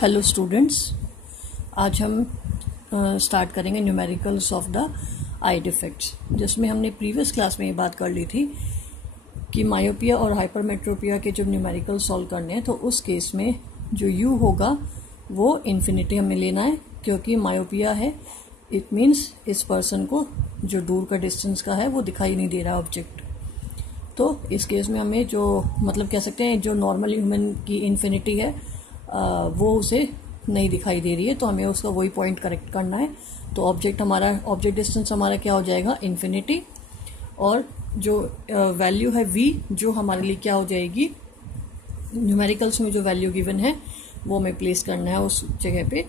Hello students, आज हम start करेंगे numericals of the I defects, जिसमें हमने प्रीवियस क्लास में ये बात कर ली थी कि मायोपिया और हाइपरमेट्रोपिया के जब न्यूमेरिकल सॉल्व करने हैं तो उस केस में जो यू होगा वो इन्फिनिटी हमें लेना है, क्योंकि मायोपिया है इट मीन्स इस पर्सन को जो दूर का डिस्टेंस का है वो दिखाई नहीं दे रहा ऑब्जेक्ट। तो इस केस में हमें जो मतलब कह सकते हैं जो नॉर्मल ह्यूमन की इन्फिनिटी है वो उसे नहीं दिखाई दे रही है, तो हमें उसका वही पॉइंट करेक्ट करना है। तो ऑब्जेक्ट डिस्टेंस हमारा क्या हो जाएगा, इन्फिनिटी, और जो वैल्यू है v जो हमारे लिए क्या हो जाएगी, न्यूमेरिकल्स में जो वैल्यू गिवन है वो हमें प्लेस करना है उस जगह पे।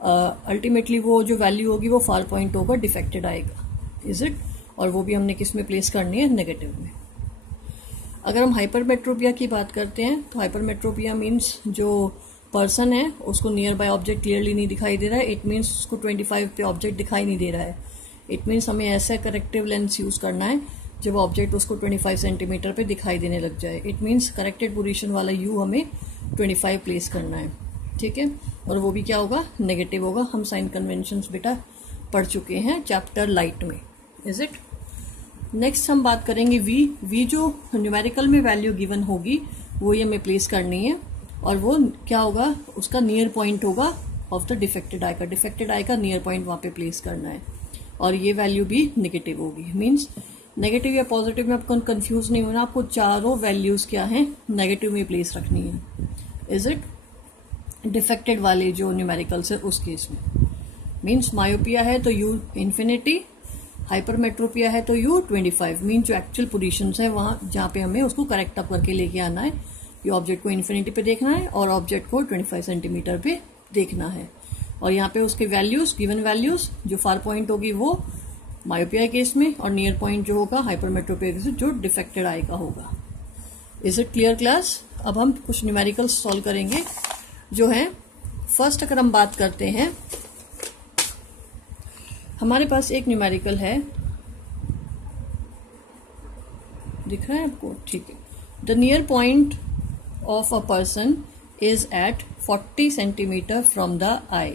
अल्टीमेटली वो जो वैल्यू होगी वो फार पॉइंट होगा, डिफेक्टेड आएगा, इज इट, और वो भी हमने किस में प्लेस करनी है, नेगेटिव में। अगर हम हाइपरमेट्रोपिया की बात करते हैं तो हाइपरमेट्रोपिया मीन्स जो पर्सन है उसको नियर बाय ऑब्जेक्ट क्लियरली नहीं दिखाई दे रहा है, इट मीन्स उसको 25 पे ऑब्जेक्ट दिखाई नहीं दे रहा है। इट मीन्स हमें ऐसा करेक्टिव लेंस यूज करना है जब ऑब्जेक्ट उसको 25 सेंटीमीटर पे दिखाई देने लग जाए। इट मीन्स करेक्टेड पोजीशन वाला यू हमें 25 प्लेस करना है, ठीक है, और वो भी क्या होगा, नेगेटिव होगा। हम साइन कन्वेंशंस बेटा पढ़ चुके हैं चैप्टर लाइट में, इज इट। नेक्स्ट हम बात करेंगे वी जो न्यूमेरिकल में वैल्यू गिवन होगी वो ये हमें प्लेस करनी है, और वो क्या होगा, उसका नियर पॉइंट होगा ऑफ द डिफेक्टेड आई का। डिफेक्टेड आई का नियर पॉइंट वहां पे प्लेस करना है, और ये वैल्यू भी नेगेटिव होगी। मीन्स नेगेटिव या पॉजिटिव में आपको कंफ्यूज नहीं होना, आपको चारों वैल्यूज क्या है, नेगेटिव में प्लेस रखनी है, इज इट, डिफेक्टेड वाले जो न्यूमेरिकल्स है उस केस में। मीन्स मायोपिया है तो यू इन्फिनिटी, हाइपरमेट्रोपिया है तो यू 25, मीन जो एक्चुअल पोजीशन है वहां जहां पे हमें उसको करेक्ट अप करके लेके आना है। ये ऑब्जेक्ट को इन्फिनिटी पे देखना है और ऑब्जेक्ट को 25 सेंटीमीटर पे देखना है, और यहाँ पे उसके वैल्यूज, गिवन वैल्यूज, जो फार पॉइंट होगी वो मायोपिया केस में, और नियर पॉइंट जो होगा हाइपरमेट्रोपिया केस में जो डिफेक्टेड आई का होगा। Is it clear class. अब हम कुछ न्यूमेरिकल्स सॉल्व करेंगे जो है, फर्स्ट अगर हम बात करते हैं, हमारे पास एक न्यूमेरिकल है, दिख रहा है आपको, ठीक है। The near point of a person is at 40 centimetre from the eye,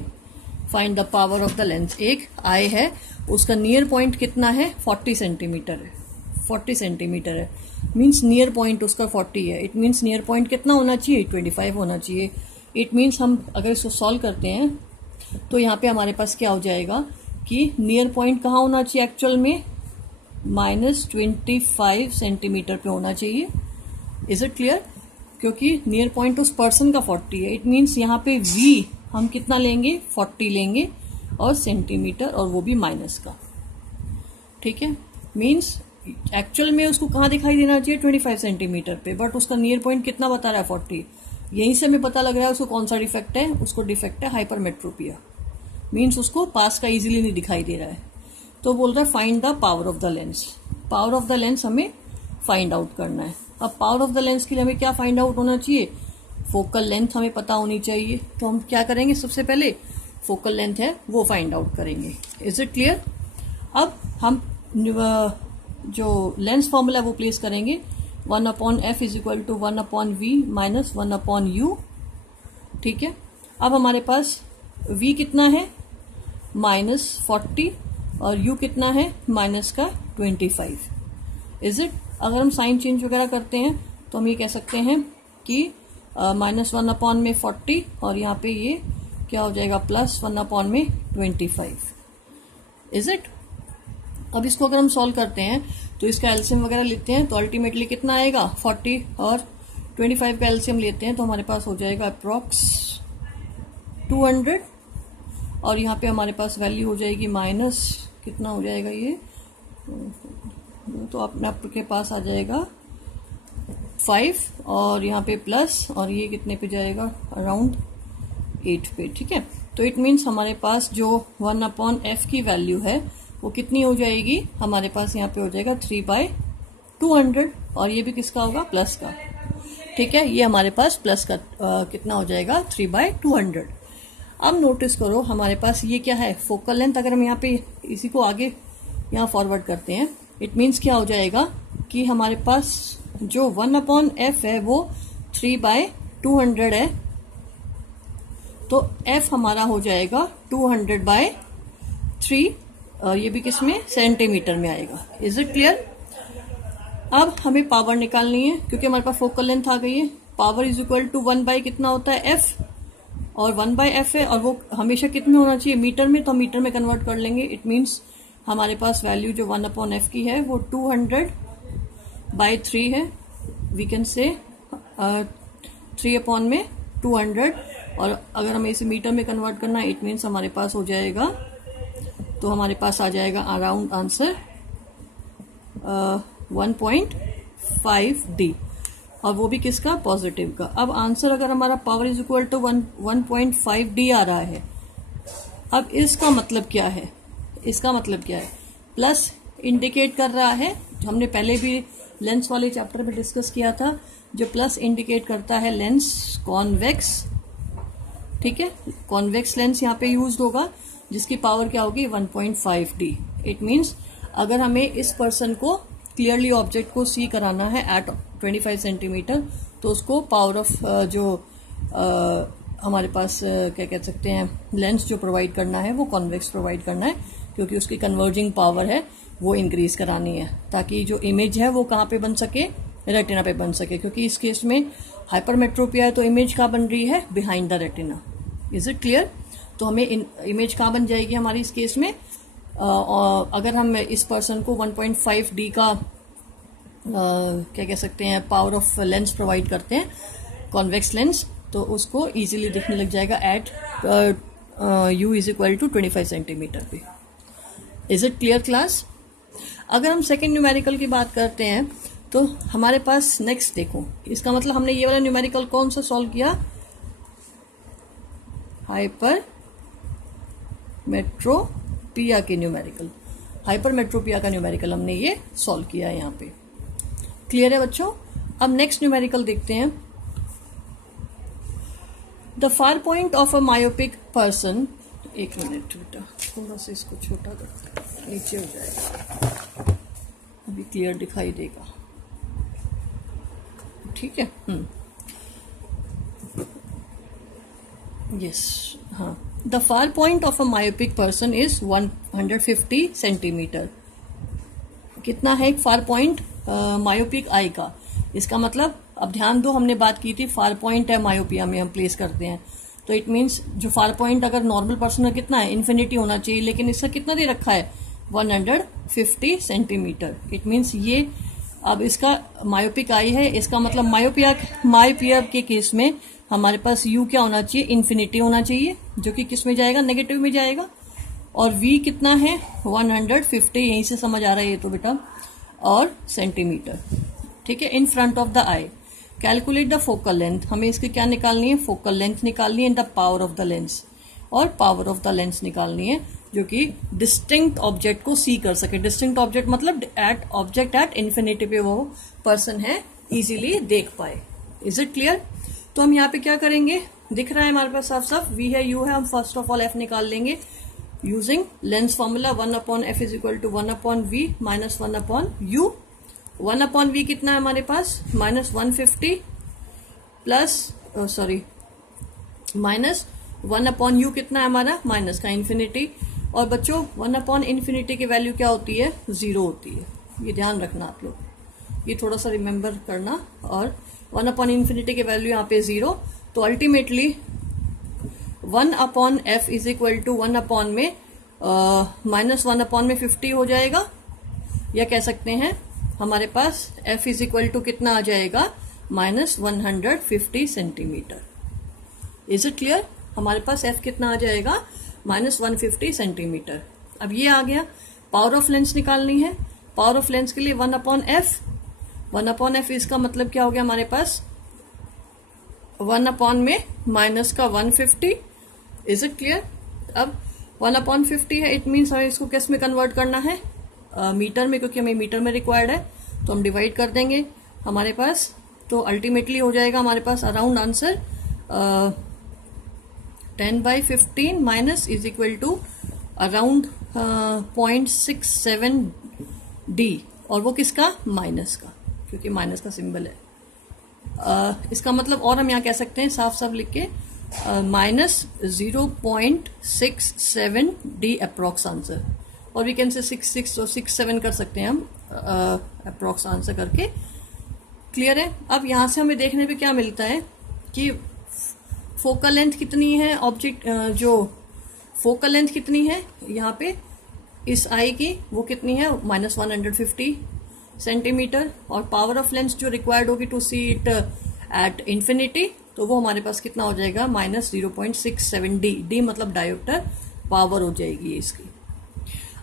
find the power of the lens. एक आई है, उसका नियर पॉइंट कितना है, 40 सेंटीमीटर है, 40 सेंटीमीटर है, मीन्स नियर पॉइंट उसका 40 है। इट मीन्स नियर पॉइंट कितना होना चाहिए, 25 होना चाहिए। इट मीन्स हम अगर इसको सॉल्व करते हैं तो यहाँ पे हमारे पास क्या हो जाएगा कि नियर पॉइंट कहाँ होना चाहिए, एक्चुअल में -25 सेंटीमीटर पे होना चाहिए। इज इट क्लियर, क्योंकि नियर पॉइंट उस पर्सन का 40 है। इट मीन्स यहाँ पे v हम कितना लेंगे, 40 लेंगे, और सेंटीमीटर, और वो भी माइनस का, ठीक है। मीन्स एक्चुअल में उसको कहाँ दिखाई देना चाहिए, 25 सेंटीमीटर पे, बट उसका नियर पॉइंट कितना बता रहा है, 40। यहीं से हमें पता लग रहा है उसको कौन सा डिफेक्ट है, उसको डिफेक्ट है हाइपरमेट्रोपिया, मीन्स उसको पास का इजीली नहीं दिखाई दे रहा है। तो बोल रहा है find the power of the lens. Power of the lens हमें फाइंड आउट करना है। अब पावर ऑफ द लेंस के लिए हमें क्या फाइंड आउट होना चाहिए, फोकल लेंथ हमें पता होनी चाहिए। तो हम क्या करेंगे, सबसे पहले फोकल लेंथ है वो फाइंड आउट करेंगे। Is it clear. अब हम जो लेंस फॉर्मूला वो प्लेस करेंगे, 1/f is equal to 1/v minus 1/u, ठीक है। अब हमारे पास v कितना है, -40, और u कितना है, -25। Is it. अगर हम साइन चेंज वगैरह करते हैं तो हम ये कह सकते हैं कि -1/40, और यहाँ पे ये क्या हो जाएगा, +1/25। Is it. अब इसको अगर हम सॉल्व करते हैं तो इसका एलसीएम वगैरह लेते हैं तो अल्टीमेटली कितना आएगा, 40 और 25 का एलसीएम लेते हैं तो हमारे पास हो जाएगा अप्रॉक्स 200, और यहाँ पे हमारे पास वैल्यू हो जाएगी माइनस कितना हो जाएगा, ये तो अपने आपके पास आ जाएगा 5, और यहाँ पे प्लस, और ये कितने पे जाएगा, अराउंड 8 पे, ठीक है। तो इट मीन्स हमारे पास जो 1/f की वैल्यू है वो कितनी हो जाएगी, हमारे पास यहाँ पे हो जाएगा 3/200, और ये भी किसका होगा, प्लस का, ठीक है। ये हमारे पास प्लस का कितना हो जाएगा, 3/200। अब नोटिस करो हमारे पास ये क्या है, फोकल लेंथ। अगर हम यहाँ पे इसी को आगे यहाँ फॉरवर्ड करते हैं, इट मीन्स क्या हो जाएगा कि हमारे पास जो 1/f है वो 3/200 है, तो F हमारा हो जाएगा 200/3, ये भी किसमें, सेंटीमीटर में आएगा। Is it clear? अब हमें पावर निकालनी है क्योंकि हमारे पास फोकल लेंथ आ गई है। पावर इज इक्वल टू 1 कितना होता है, F, और 1/F है, और वो हमेशा कितने होना चाहिए, मीटर में, तो हम मीटर में कन्वर्ट कर लेंगे। इट मीन्स हमारे पास वैल्यू जो 1/F की है वो 200/3 है। वी कैन से 3/200, और अगर हमें इसे मीटर में कन्वर्ट करना है, इट मीन्स हमारे पास हो जाएगा, तो हमारे पास आ जाएगा अराउंड आंसर 1.5D, और वो भी किसका, पॉजिटिव का। अब आंसर अगर हमारा power is equal to 1.5D आ रहा है, अब इसका मतलब क्या है, इसका मतलब क्या है, प्लस इंडिकेट कर रहा है, हमने पहले भी लेंस वाले चैप्टर में डिस्कस किया था, जो प्लस इंडिकेट करता है लेंस कॉन्वेक्स, ठीक है, कॉन्वेक्स लेंस यहाँ पे यूज होगा, जिसकी पावर क्या होगी, 1.5D। इट मीन्स अगर हमें इस पर्सन को क्लियरली ऑब्जेक्ट को सी कराना है एट 25 सेंटीमीटर, तो उसको पावर ऑफ जो हमारे पास क्या कह सकते हैं, लेंस जो प्रोवाइड करना है वो कॉन्वेक्स प्रोवाइड करना है, क्योंकि उसकी कन्वर्जिंग पावर है वो इंक्रीज करानी है, ताकि जो इमेज है वो कहाँ पे बन सके, रेटिना पे बन सके, क्योंकि इस केस में हाइपरमेट्रोपिया है तो इमेज कहाँ बन रही है, behind the retina. Is it clear? तो हमें इमेज कहाँ बन जाएगी हमारी इस केस में, अगर हम इस पर्सन को 1.5D का क्या कह सकते हैं, पावर ऑफ लेंस प्रोवाइड करते हैं, कॉन्वेक्स लेंस, तो उसको इजीली दिखने लग जाएगा at U is equal to 25 centimetre पे। Is it clear class? अगर हम सेकेंड न्यूमेरिकल की बात करते हैं, तो हमारे पास नेक्स्ट देखो, इसका मतलब हमने ये वाला न्यूमेरिकल कौन सा सॉल्व किया, हाइपरमेट्रोपिया के न्यूमेरिकल, हाइपरमेट्रोपिया का न्यूमेरिकल हमने ये सॉल्व किया है यहाँ पे। क्लियर है बच्चों? अब नेक्स्ट न्यूमेरिकल देखते हैं। The far point of a myopic person, एक मिनट बेटा, थोड़ा सा इसको छोटा करते हैं, नीचे हो जाएगा, अभी क्लियर दिखाई देगा, ठीक है। यस, हाँ, the far point of a myopic person is 150 centimetre. कितना है एक फार पॉइंट मायोपिक आई का? इसका मतलब, अब ध्यान दो, हमने बात की थी फार पॉइंट है मायोपिया में हम प्लेस करते हैं, तो इट मीन्स जो फार पॉइंट अगर नॉर्मल पर्सन का कितना है, इन्फिनिटी होना चाहिए, लेकिन इसका कितना दे रखा है, 150 सेंटीमीटर। इट मीन्स ये, अब इसका मायोपिक आई है, इसका मतलब मायोपिया के केस में हमारे पास U क्या होना चाहिए, इन्फिनिटी होना चाहिए, जो कि किस में जाएगा, नेगेटिव में जाएगा, और V कितना है, 150, यहीं से समझ आ रहा है ये तो बेटा, और सेंटीमीटर, ठीक है, in front of the I. Calculate the focal length, हमें इसकी क्या निकालनी है, फोकल लेंथ निकालनी है, in the power of the lens, और पावर ऑफ द लेंस निकालनी है, जो कि डिस्टिंक्ट ऑब्जेक्ट को सी कर सके। डिस्टिंक्ट ऑब्जेक्ट मतलब ऑब्जेक्ट एट इन्फिनिटी पे वो पर्सन है इजीली देख पाए। Is it clear? तो हम यहाँ पे क्या करेंगे, दिख रहा है हमारे पास साफ साफ, V है, U है, हम फर्स्ट ऑफ ऑल F निकाल लेंगे using lens formula, 1/F is equal to 1/V minus 1/U। 1/V कितना है हमारे पास, -150 प्लस माइनस 1/U कितना है हमारा, माइनस का इन्फिनिटी। और बच्चों 1/इन्फिनिटी की वैल्यू क्या होती है, 0 होती है, ये ध्यान रखना आप लोग, ये थोड़ा सा रिमेम्बर करना। और 1/इन्फिनिटी की वैल्यू यहाँ पे 0, तो ultimately 1/F is equal to 1/ में माइनस 1/ में 50 हो जाएगा, या कह सकते हैं हमारे पास F इज इक्वल टू कितना आ जाएगा, -150 सेंटीमीटर। Is it clear? हमारे पास F कितना आ जाएगा, -150 सेंटीमीटर। अब ये आ गया, पावर ऑफ लेंस निकालनी है, पावर ऑफ लेंस के लिए 1/F, 1/F इसका मतलब क्या हो गया हमारे पास, 1/ में माइनस का 150। Is it clear? अब 1/50 है, इट मीन्स हमें इसको किस में कन्वर्ट करना है, मीटर में, क्योंकि हमें मीटर में रिक्वायर्ड है, तो हम डिवाइड कर देंगे हमारे पास, तो अल्टीमेटली हो जाएगा हमारे पास around answer 10/15 minus is equal to around 0.67D, और वो किसका, माइनस का, क्योंकि माइनस का सिंबल है। इसका मतलब, और हम यहाँ कह सकते हैं साफ साफ लिख के -0.67 डी अप्रोक्स आंसर, और वी कैन से 6 और 6-7 कर सकते हैं हम अप्रोक्स आंसर करके। क्लियर है? अब यहां से हमें देखने पे क्या मिलता है कि फोकल लेंथ कितनी है, ऑब्जेक्ट जो फोकल लेंथ कितनी है यहाँ पे इस आई की, वो कितनी है -150 सेंटीमीटर, और पावर ऑफ लेंस जो रिक्वायर्ड होगी to see it at infinity, तो वो हमारे पास कितना हो जाएगा -0.67 डी। डी मतलब डायोप्टर पावर हो जाएगी इसकी।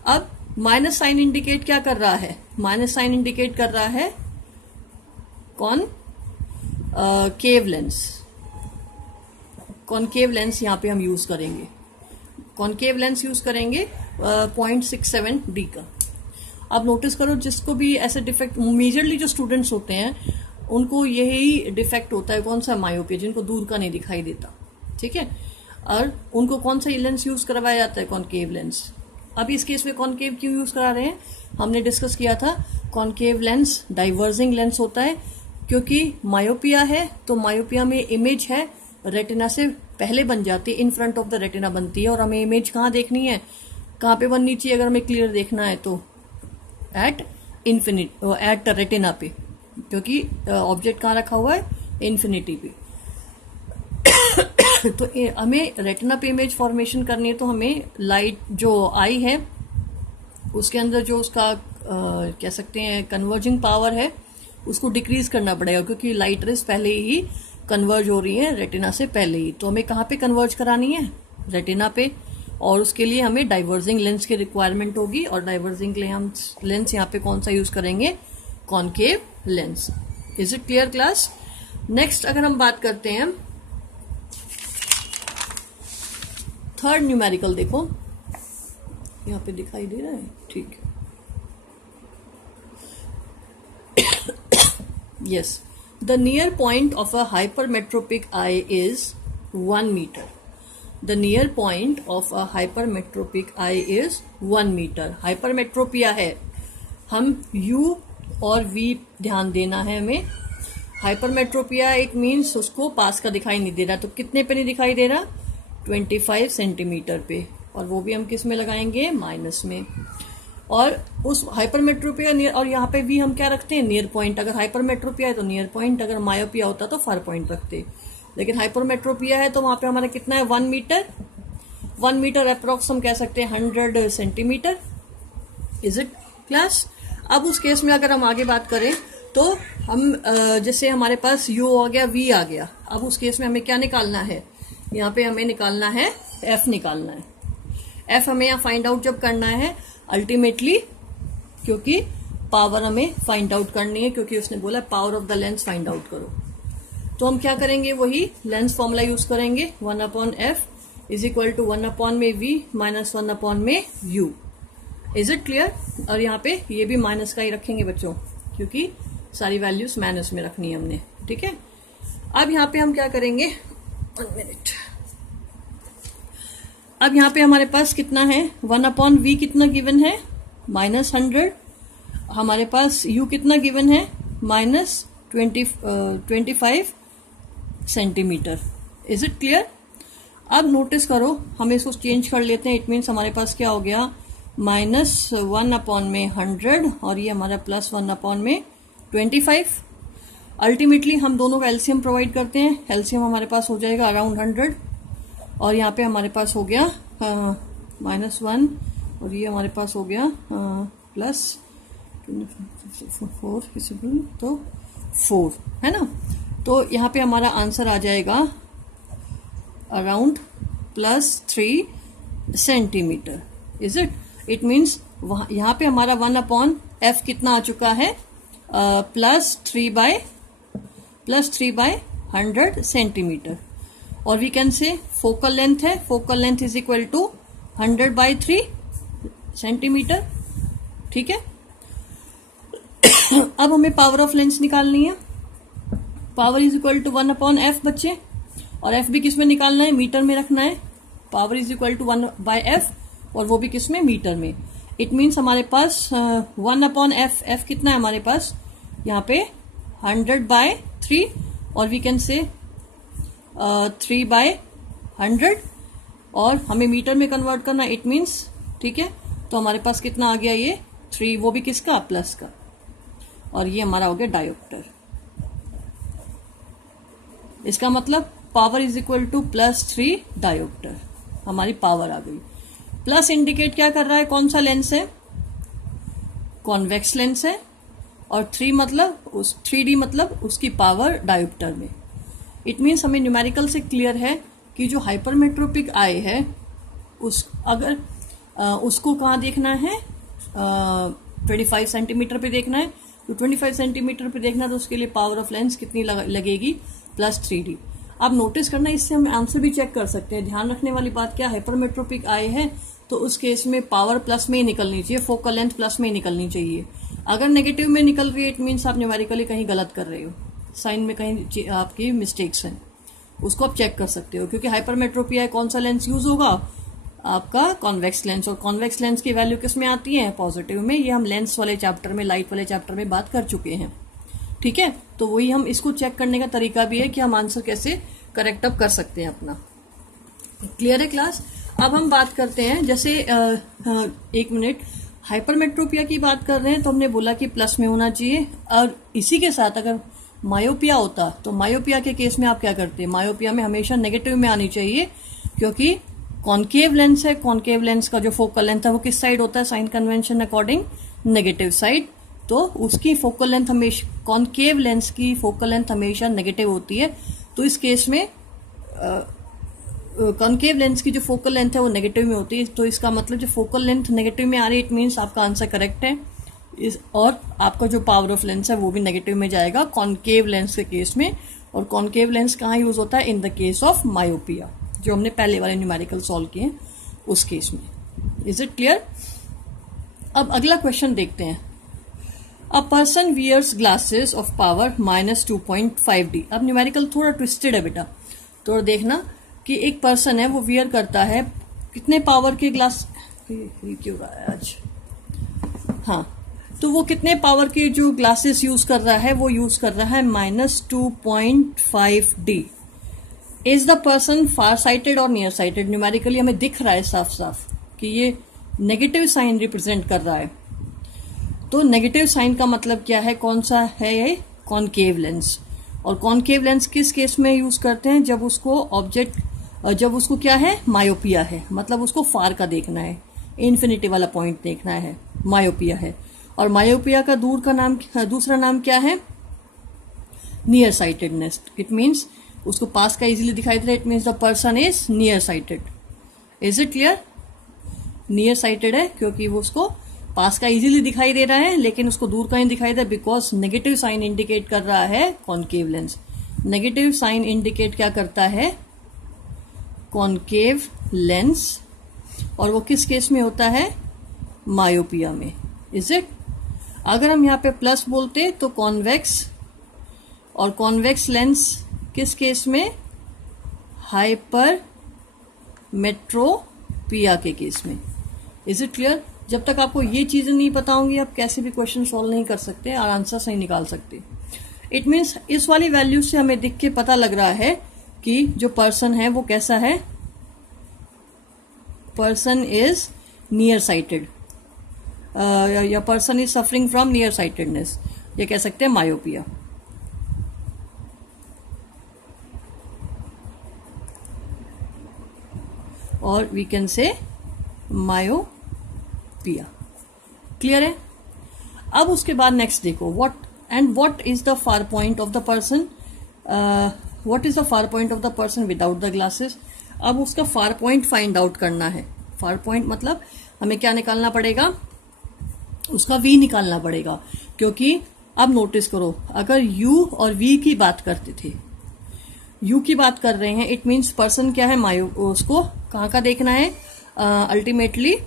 अब माइनस साइन इंडिकेट क्या कर रहा है? माइनस साइन इंडिकेट कर रहा है कॉनकेव लेंस। कॉनकेव लेंस यहां पे हम यूज करेंगे, कॉनकेव लेंस यूज करेंगे 0.67 डी का। अब नोटिस करो, जिसको भी ऐसे डिफेक्ट, मेजरली जो स्टूडेंट्स होते हैं उनको यही डिफेक्ट होता है, कौन सा? मायोपिया, जिनको दूर का नहीं दिखाई देता, ठीक है। और उनको कौन सा लेंस यूज करवाया जाता है? Concave lens. अब इस केस में कॉनकेव क्यों यूज करा रहे हैं? हमने डिस्कस किया था कॉनकेव लेंस डाइवर्जिंग लेंस होता है, क्योंकि मायोपिया है तो मायोपिया में इमेज है रेटिना से पहले बन जाती है, in front of the retina बनती है, और हमें इमेज कहाँ देखनी है, कहाँ पे बननी चाहिए अगर हमें क्लियर देखना है तो एट रेटिना पे, क्योंकि ऑब्जेक्ट कहाँ रखा हुआ है? इन्फिनिटी पे। तो हमें रेटिना पे इमेज फॉर्मेशन करनी है, तो हमें लाइट जो आई है उसके अंदर जो उसका कह सकते हैं कन्वर्जिंग पावर है उसको डिक्रीज करना पड़ेगा, क्योंकि लाइट रेज पहले ही कन्वर्ज हो रही है रेटिना से पहले ही। तो हमें कहाँ पे कन्वर्ज करानी है? रेटिना पे, और उसके लिए हमें डाइवर्जिंग लेंस की रिक्वायरमेंट होगी, और डाइवर्जिंग लेंस यहाँ पे कौन सा यूज करेंगे? Concave lens. Is it clear class? Next अगर हम बात करते हैं थर्ड न्यूमेरिकल, देखो यहाँ पे दिखाई दे रहा है, ठीक है। Yes, the near point of a hypermetropic eye is 1 metre. The near point of a hypermetropic eye is 1 metre. Hypermetropia है, हम U और V ध्यान देना है हमें। हाइपरमेट्रोपिया इट मीन्स उसको पास का दिखाई नहीं दे रहा, तो कितने पे नहीं दिखाई दे रहा? 25 सेंटीमीटर पे, और वो भी हम किस में लगाएंगे? माइनस में। और उस हाइपरमेट्रोपिया नियर, और यहाँ पे V हम क्या रखते हैं? Near point. अगर हाइपरमेट्रोपिया है तो नियर पॉइंट, अगर मायोपिया होता तो फार पॉइंट रखते, लेकिन हाइपरमेट्रोपिया है तो वहां पे हमारा कितना है? 1 मीटर। 1 मीटर अप्रोक्स हम कह सकते हैं 100 सेंटीमीटर। Is it class? अब उस केस में अगर हम आगे बात करें तो हम जैसे हमारे पास U आ गया, V आ गया, अब उस केस में हमें क्या निकालना है? यहाँ पे हमें निकालना है F निकालना है। F हमें यहाँ फाइंड आउट जब करना है अल्टीमेटली, क्योंकि पावर हमें फाइंड आउट करनी है, क्योंकि उसने बोला power of the lens find out करो। तो हम क्या करेंगे? वही लेंस फॉर्मूला यूज करेंगे, 1/f इज इक्वल टू 1 में v माइनस 1 में u। Is it clear? और यहाँ पे ये भी माइनस का ही रखेंगे बच्चों, क्योंकि सारी वैल्यूज माइनस में रखनी है हमने, ठीक है। अब यहाँ पे हम क्या करेंगे? 1 मिनट। अब यहाँ पे हमारे पास कितना है? 1/v कितना गिवन है? -100। हमारे पास u कितना गिवन है? -25 सेंटीमीटर। Is it clear? अब नोटिस करो, हम इसको चेंज कर लेते हैं। इट मीन्स हमारे पास क्या हो गया? -1/100, और ये हमारा +1/25। अल्टीमेटली हम दोनों का एलसीएम प्रोवाइड करते हैं। एलसीएम हमारे पास हो जाएगा अराउंड 100, और यहाँ पे हमारे पास हो गया -1, और ये हमारे पास हो गया +4, तो 4 है ना। तो यहाँ पे हमारा आंसर आ जाएगा around +3 centimetre. Is it? It means यहाँ पे हमारा 1/f कितना आ चुका है? +3/100 सेंटीमीटर। और we can say focal length है, focal length is equal to 100/3 centimetre, ठीक है। अब हमें पावर ऑफ लेंस निकालनी है। Power is equal to 1/f बच्चे, और f भी किसमें निकालना है? मीटर में रखना है। Power is equal to 1/f, और वो भी किसमें? मीटर में। इट मीन्स हमारे पास 1/f, f कितना है हमारे पास यहाँ पे? 100/3, और वी कैन से 3/100 100 और हमें मीटर में कन्वर्ट करना, इट मीन्स, ठीक है, तो हमारे पास कितना आ गया ये 3, वो भी किसका, प्लस का, और ये हमारा हो गया डायोप्टर। इसका मतलब power is equal to +3 dioptre, हमारी पावर आ गई। प्लस इंडिकेट क्या कर रहा है, कौन सा लेंस है, कॉन्वेक्स लेंस है, और 3 मतलब 3D मतलब उसकी पावर डायोप्टर में। इट मीन्स हमें न्यूमेरिकल से क्लियर है कि जो हाइपरमेट्रोपिक आई है अगर उसको कहाँ देखना है, 25 सेंटीमीटर पे देखना है, तो 25 सेंटीमीटर पे देखना, तो उसके लिए पावर ऑफ लेंस कितनी लगेगी, +3D। आप नोटिस करना, इससे हम आंसर भी चेक कर सकते हैं। ध्यान रखने वाली बात क्या, हाइपरमेट्रोपिक आई है तो उस केस में पावर प्लस में ही निकलनी चाहिए, फोकल लेंथ प्लस में ही निकलनी चाहिए। अगर नेगेटिव में निकल रही है, इट मीन्स आप न्यूमेरिकली कहीं गलत कर रहे हो, साइन में कहीं आपकी मिस्टेक्स हैं, उसको आप चेक कर सकते हो। क्योंकि हाइपरमेट्रोपिया कौन सा लेंस यूज होगा, आपका कॉन्वेक्स लेंस, और कॉन्वेक्स लेंस की वैल्यू किस में आती है, पॉजिटिव में। ये हम लेंस वाले चैप्टर में, लाइट वाले चैप्टर में बात कर चुके हैं, ठीक है। तो वही हम इसको चेक करने का तरीका भी है कि हम आंसर कैसे करेक्ट अप कर सकते हैं अपना। क्लियर है क्लास। अब हम बात करते हैं, जैसे 1 मिनट, हाइपरमेट्रोपिया की बात कर रहे हैं तो हमने बोला कि प्लस में होना चाहिए, और इसी के साथ अगर मायोपिया होता तो मायोपिया के केस में आप क्या करते हैं, मायोपिया में हमेशा नेगेटिव में आनी चाहिए, क्योंकि कॉनकेव लेंस है, कॉनकेव लेंस का जो फोकल लेंथ है वो किस साइड होता है, sign convention according negative side, तो उसकी फोकल लेंथ हमेशा, कॉनकेव लेंस की फोकल लेंथ हमेशा नेगेटिव होती है। तो इस केस में कॉनकेव लेंस की जो फोकल लेंथ है वो नेगेटिव में होती है, तो इसका मतलब जो फोकल लेंथ नेगेटिव में आ रही है, इट मीन्स आपका आंसर करेक्ट है। और आपका जो पावर ऑफ लेंस है वो भी नेगेटिव में जाएगा कॉनकेव लेंस के केस में। और कॉनकेव लेंस कहाँ यूज होता है, in the case of myopia, जो हमने पहले वाले न्यूमेरिकल सॉल्व किए हैं उस केस में। Is it clear. अब अगला क्वेश्चन देखते हैं। A person wears glasses of power -2.5D। अब न्यूमेरिकल थोड़ा ट्विस्टेड है बेटा, तो देखना कि एक पर्सन है वो वियर करता है कितने पावर के ग्लास, क्यों रहा है आज, हाँ, तो वो कितने पावर के जो ग्लासेस यूज कर रहा है, वो यूज कर रहा है -2.5D। Is the person far sighted और नियर साइटेड। न्यूमेरिकली हमें दिख रहा है साफ साफ कि ये नेगेटिव साइन रिप्रेजेंट कर रहा है। तो नेगेटिव साइन का मतलब क्या है, कौन सा है ये, कॉनकेव लेंस। और कॉनकेव लेंस किस केस में यूज करते हैं, जब उसको क्या है, मायोपिया है, मतलब उसको फार का देखना है, इन्फिनिटी वाला पॉइंट देखना है, मायोपिया है। और मायोपिया का दूसरा नाम क्या है, नियर साइटेडनेस। इट मीन्स उसको पास का इजीली दिखाई दे रहा है, it means the person is near sighted. Is it clear. Near sighted है क्योंकि वो उसको पास का इजीली दिखाई दे रहा है, लेकिन उसको दूर का ही दिखाई दे, बिकॉज नेगेटिव साइन इंडिकेट कर रहा है concave lens. Negative sign indicate क्या करता है, कॉनकेव लेंस, और वो किस केस में होता है, मायोपिया में। Is it. अगर हम यहाँ पे प्लस बोलते तो कॉन्वेक्स, और कॉन्वेक्स लेंस किस केस में, हाइपरमेट्रोपिया के केस में। Is it clear. जब तक आपको ये चीजें नहीं पता होंगी, आप कैसे भी क्वेश्चन सॉल्व नहीं कर सकते और आंसर सही निकाल सकते। इट मीन्स इस वाली वैल्यू से हमें दिख के पता लग रहा है कि जो पर्सन है वो कैसा है, पर्सन इज नियर साइटेड, या person is suffering from near sightedness, ये कह सकते हैं मायोपिया। और we can say myopia. Clear है। अब उसके बाद नेक्स्ट देखो, what is the far point of the person, what is the far point of the person without the glasses. अब उसका फार पॉइंट फाइंड आउट करना है। फार पॉइंट मतलब हमें क्या निकालना पड़ेगा, उसका वी निकालना पड़ेगा। क्योंकि अब नोटिस करो, अगर यू और वी की बात करते थे, यू की बात कर रहे हैं, इट मीन्स पर्सन क्या है, मायो, उसको कहाँ का देखना है, अल्टीमेटली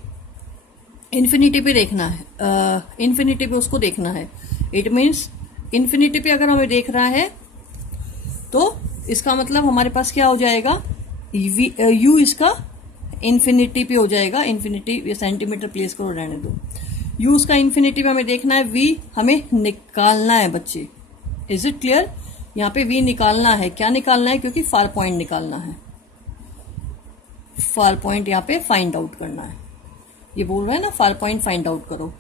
इन्फिनिटी पे देखना है, इन्फिनिटी पे उसको देखना है। इट मीन्स इन्फिनिटी पे अगर हमें देख रहा है तो इसका मतलब हमारे पास क्या हो जाएगा, यू इसका इन्फिनिटी पे हो जाएगा। इन्फिनिटी सेंटीमीटर प्लेस करो, रहने दो। यू उसका इन्फिनिटी पे हमें देखना है, वी हमें निकालना है बच्चे। Is it clear. यहाँ पे वी निकालना है, क्या निकालना है, क्योंकि फार पॉइंट निकालना है। फार पॉइंट यहाँ पे फाइंड आउट करना है। ये बोल रहा है ना फार पॉइंट फाइंड आउट करो।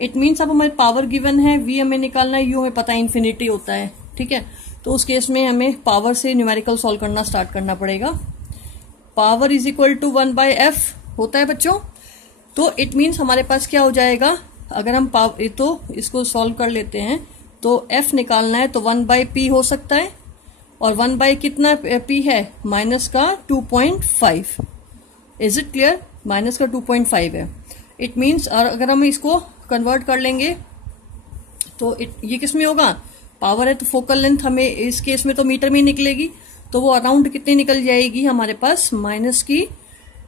इट मीन्स अब हमारे पावर गिवन है, वी हमें निकालना है, यू हमें पता है इन्फिनिटी होता है, ठीक है। तो उस केस में हमें पावर से न्यूमेरिकल सॉल्व करना स्टार्ट करना पड़ेगा। Power is equal to 1/f होता है बच्चों। तो इट मीन्स हमारे पास क्या हो जाएगा, अगर हम तो इसको सॉल्व कर लेते हैं तो f निकालना है तो 1/p हो सकता है, और 1 कितना p है, माइनस का 2.5। इज इट क्लियर, माइनस का 2.5 है। इट मीन्स अगर हम इसको कन्वर्ट कर लेंगे तो ये किस में होगा, पावर है तो फोकल लेंथ हमें इस केस में तो मीटर में निकलेगी, तो वो अराउंड कितनी निकल जाएगी हमारे पास, माइनस की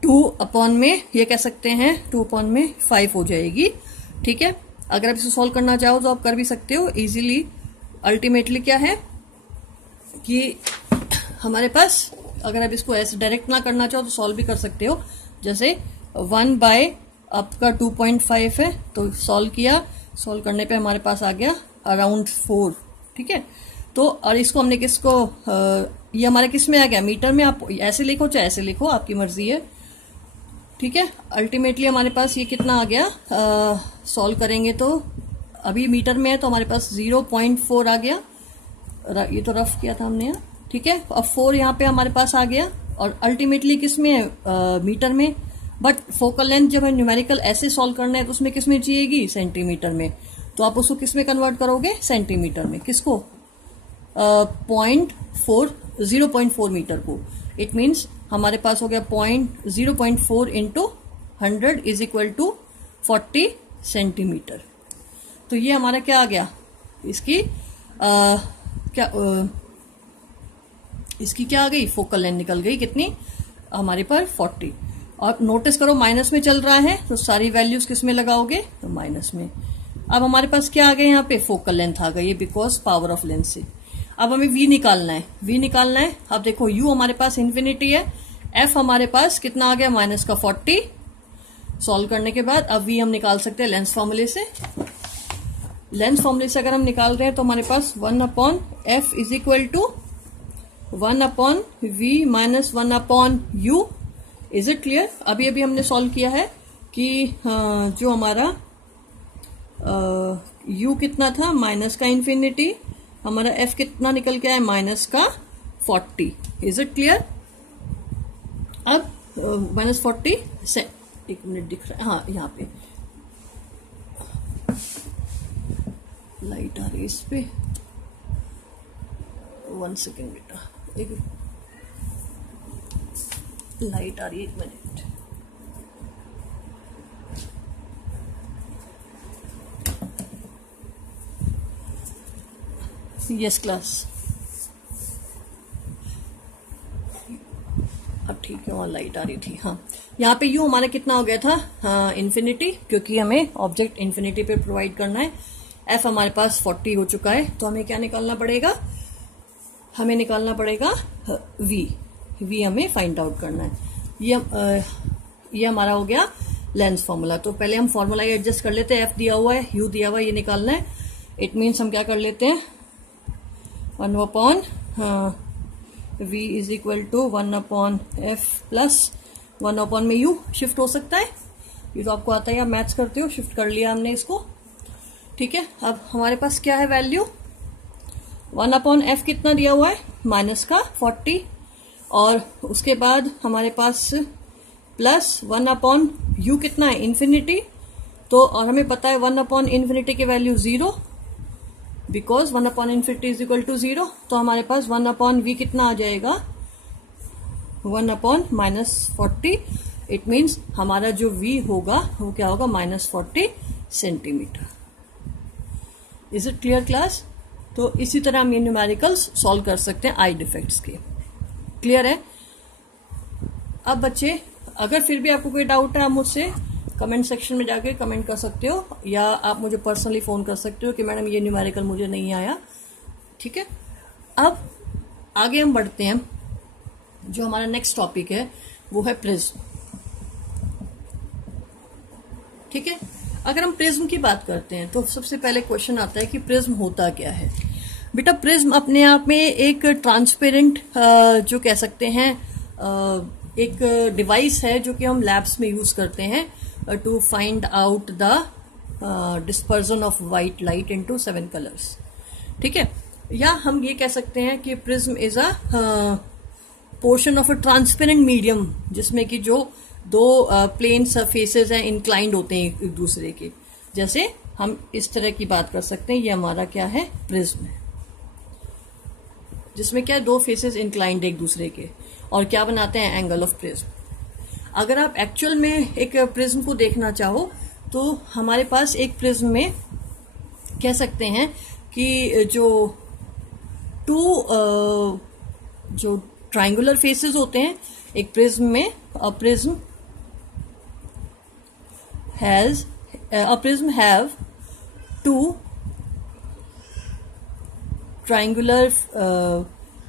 2 में, ये कह सकते हैं 2/5 हो जाएगी, ठीक है। अगर आप इसको सॉल्व करना चाहो तो आप कर भी सकते हो इजीली। अल्टीमेटली क्या है कि हमारे पास, अगर आप इसको ऐसे डायरेक्ट ना करना चाहो तो सॉल्व भी कर सकते हो। जैसे 1/आपका 2.5 है, तो सॉल्व किया, सॉल्व करने पे हमारे पास आ गया अराउंड 4, ठीक है। तो और इसको हमने किसको, ये हमारे किस में आ गया, मीटर में। आप ऐसे लिखो चाहे ऐसे लिखो, आपकी मर्जी है, ठीक है। अल्टीमेटली हमारे पास ये कितना आ गया, सॉल्व करेंगे तो अभी मीटर में है तो हमारे पास 0.4 आ गया। ये तो रफ किया था हमने यहाँ, ठीक है। अब 4 यहाँ पे हमारे पास आ गया, और अल्टीमेटली किस में है, मीटर में। बट फोकल लेंथ जब हमें न्यूमेरिकल ऐसे सॉल्व करना है तो उसमें किस में चाहिएगी, सेंटीमीटर में। तो आप उसको किस में कन्वर्ट करोगे, सेंटीमीटर में। किसको, 0.4 मीटर को। इट मीन्स हमारे पास हो गया 0.4 into 100 is equal to 40 centimetre. तो ये हमारा क्या आ गया, इसकी इसकी क्या आ गई, फोकल लेंथ निकल गई कितनी हमारे पर, 40। और नोटिस करो माइनस में चल रहा है तो सारी वैल्यूज किस में लगाओगे, तो माइनस में। अब हमारे पास क्या आ गया यहाँ पे, फोकल लेंथ आ गई, बिकॉज पावर ऑफ लेंथ से। अब हमें v निकालना है, v निकालना है। अब देखो u हमारे पास इन्फिनिटी है, f हमारे पास कितना आ गया, माइनस का 40। सॉल्व करने के बाद अब v हम निकाल सकते हैं लेंस फॉर्मूले से। लेंस फॉर्मूले से अगर हम निकाल रहे हैं तो हमारे पास 1/f is equal to 1/v minus 1/u। Is it clear. अभी अभी हमने सॉल्व किया है कि जो हमारा u कितना था, माइनस का इन्फिनिटी, हमारा f कितना निकल के आया, माइनस का 40। Is it clear. अब -40 से, एक मिनट दिख रहा है, हाँ यहाँ पे लाइट आ रही है इस पे, 1 सेकेंड बेटा, एक लाइट आ रही है, 1 मिनट। यस क्लास, अब ठीक है, वहां लाइट आ रही थी। हाँ, यहाँ पे यू हमारा कितना हो गया था, इन्फिनिटी, क्योंकि हमें ऑब्जेक्ट इन्फिनिटी पे प्रोवाइड करना है। एफ हमारे पास 40 हो चुका है, तो हमें क्या निकालना पड़ेगा, हमें निकालना पड़ेगा वी। वी हमें फाइंड आउट करना है। ये हमारा हो गया लेंस फॉर्मूला। तो पहले हम फॉर्मूला एडजस्ट कर लेते हैं। एफ दिया हुआ है, यू दिया हुआ है, ये निकालना है। इट मीन्स हम क्या कर लेते हैं, 1/v is equal to 1/f plus 1 में u शिफ्ट हो सकता है, ये तो आपको आता है, आप मैथ्स करते हो, शिफ्ट कर लिया हमने इसको, ठीक है। अब हमारे पास क्या है वैल्यू, 1/f कितना दिया हुआ है, माइनस का 40, और उसके बाद हमारे पास प्लस 1/u कितना है, इन्फिनिटी। तो और हमें पता है 1/∞ की value 0, because 1/∞ is equal to 0। तो हमारे पास 1/v कितना आ जाएगा, 1/-40। इट मीन्स हमारा जो v होगा वो क्या होगा, -40 centimetre. Is it clear class. तो इसी तरह हम ये न्यूमेरिकल्स सॉल्व कर सकते हैं आई डिफेक्ट्स के। क्लियर है। अब बच्चे, अगर फिर भी आपको कोई डाउट है, आप मुझसे कमेंट सेक्शन में जाके कमेंट कर सकते हो, या आप मुझे पर्सनली फोन कर सकते हो कि मैडम ये न्यूमेरिकल मुझे नहीं आया, ठीक है। अब आगे हम बढ़ते हैं, जो हमारा नेक्स्ट टॉपिक है वो है प्रिज्म, ठीक है। अगर हम प्रिज्म की बात करते हैं तो सबसे पहले क्वेश्चन आता है कि प्रिज्म होता क्या है। बेटा प्रिज्म अपने आप में एक ट्रांसपेरेंट, जो कह सकते हैं एक डिवाइस है जो कि हम लैब्स में यूज करते हैं to find out the dispersion of white light into 7 colours. ठीक है, या हम ये कह सकते हैं कि prism is a portion of a transparent medium, जिसमें कि जो दो प्लेन सरफेसेस हैं इंक्लाइंड होते हैं एक दूसरे के। जैसे हम इस तरह की बात कर सकते हैं, ये हमारा क्या है, प्रिज्म है, जिसमें क्या है, दो फेसेस इंक्लाइंड एक दूसरे के, और क्या बनाते हैं, एंगल ऑफ प्रिज्म। अगर आप एक्चुअल में एक प्रिज्म को देखना चाहो तो हमारे पास एक प्रिज्म में कह सकते हैं कि जो जो ट्राइंगुलर फेसेस होते हैं एक प्रिज्म में, a prism have two triangular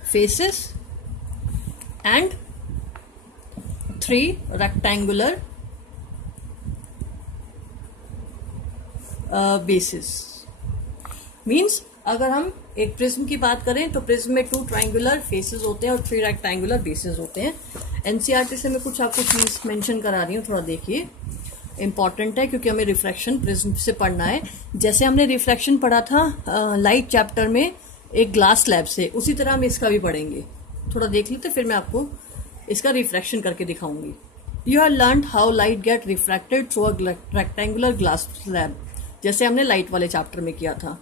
faces and 3 rectangular bases। Means अगर हम एक प्रिज्म की बात करें तो प्रिज्म में 2 ट्राइंगुलर फेसेस होते हैं और 3 रेक्टेंगुलर बेसेस होते हैं। एनसीईआरटी से मैं कुछ आपको चीज मेंशन करा रही हूँ, थोड़ा देखिए, इंपॉर्टेंट है क्योंकि हमें रिफ्लेक्शन प्रिज्म से पढ़ना है। जैसे हमने रिफ्लेक्शन पढ़ा था लाइट चैप्टर में एक ग्लास स्लैब से, उसी तरह हम इसका भी पढ़ेंगे। थोड़ा देख लेते, फिर मैं आपको इसका रिफ्लेक्शन करके दिखाऊंगी। You have learned how light get refracted through a rectangular glass slab, जैसे हमने लाइट वाले चैप्टर में किया था।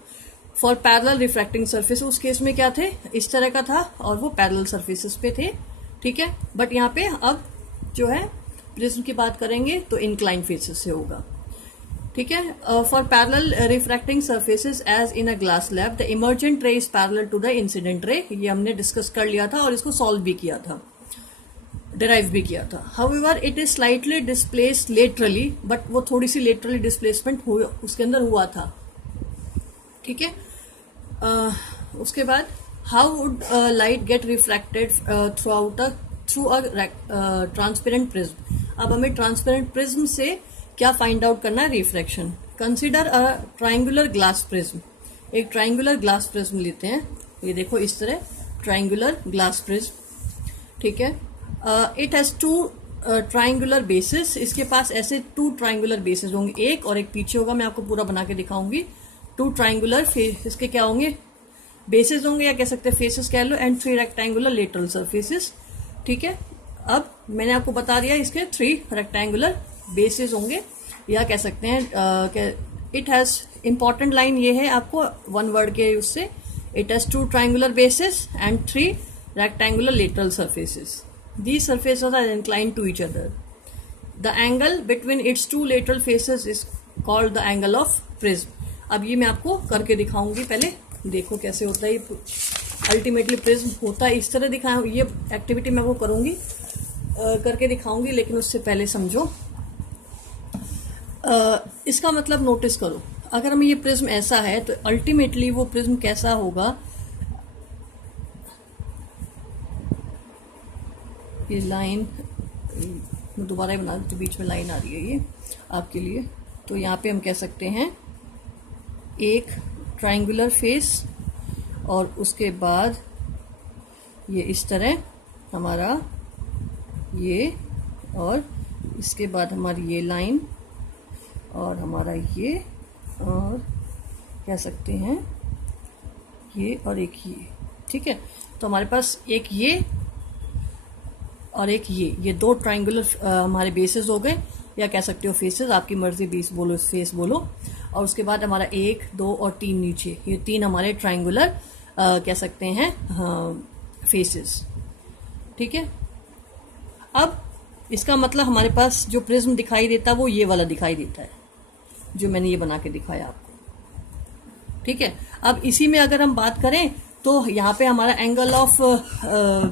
फॉर पैरेलल रिफ्रैक्टिंग सरफेस, उस केस में क्या थे, इस तरह का था और वो पैरेलल सरफेसेस पे थे। ठीक है, बट यहाँ पे अब जो है प्रिज्म की बात करेंगे तो इंक्लाइन फेसेस से होगा। ठीक है, for parallel refracting surfaces as in a glass slab the emergent ray is parallel to the incident ray. ये हमने डिस्कस कर लिया था और इसको सॉल्व भी किया था, डिराइव भी किया था। However it is slightly displaced laterally, but वो थोड़ी सी लेटरली डिस्प्लेसमेंट उसके अंदर हुआ था। ठीक है, उसके बाद how would light get refracted through a transparent prism. अब हमें ट्रांसपेरेंट प्रिज्म से क्या फाइंड आउट करना है, refraction. Consider a triangular glass prism. एक ट्राइंगुलर ग्लास प्रिज्म लेते हैं, ये देखो इस तरह ट्राइंगुलर ग्लास प्रिज्म। ठीक है, इट हैज 2 ट्राइंगुलर बेसिस। इसके पास ऐसे 2 ट्राइंगुलर बेसिस होंगे, एक और एक पीछे होगा, मैं आपको पूरा बना के दिखाऊंगी। 2 ट्राइंगुलर इसके क्या होंगे, बेसिस होंगे, या कह सकते हैं फेसेस कह लो, एंड 3 रेक्टेंगुलर लेटरल सरफेसेस। ठीक है, अब मैंने आपको बता दिया इसके 3 रेक्टेंगुलर बेसिस होंगे, या कह सकते हैं इट हैज, इंपॉर्टेंट लाइन ये है आपको 1 वर्ड के उससे, it has 2 triangular basis and 3 rectangular lateral surfaces. These surfaces are inclined to each other. The angle between its 2 lateral faces is called the angle of prism। अब ये मैं आपको करके दिखाऊंगी, पहले देखो कैसे होता है। अल्टीमेटली प्रिज्म होता है इस तरह दिखाया, ये एक्टिविटी मैं वो करूंगी, करके दिखाऊंगी, लेकिन उससे पहले समझो इसका मतलब नोटिस करो। अगर हमें ये प्रिज्म ऐसा है तो अल्टीमेटली वो प्रिज्म कैसा होगा, ये लाइन दोबारा बना दो, तो बीच में लाइन आ रही है ये आपके लिए। तो यहाँ पे हम कह सकते हैं एक ट्राइंगुलर फेस, और उसके बाद ये इस तरह हमारा ये, और इसके बाद हमारी ये लाइन, और हमारा ये, और कह सकते हैं ये, और एक ये। ठीक है, तो हमारे पास एक ये और एक ये 2 ट्राइंगुलर हमारे बेसिस हो गए, या कह सकते हो फेसेस, आपकी मर्जी, बेस बोलो फेस बोलो। और उसके बाद हमारा 1, 2 और 3 नीचे, ये 3 हमारे ट्राइंगुलर कह सकते हैं फेसेस। ठीक है, अब इसका मतलब हमारे पास जो प्रिज्म दिखाई देता है वो ये वाला दिखाई देता है, जो मैंने ये बना के दिखाया आपको। ठीक है, अब इसी में अगर हम बात करें तो यहाँ पे हमारा एंगल ऑफ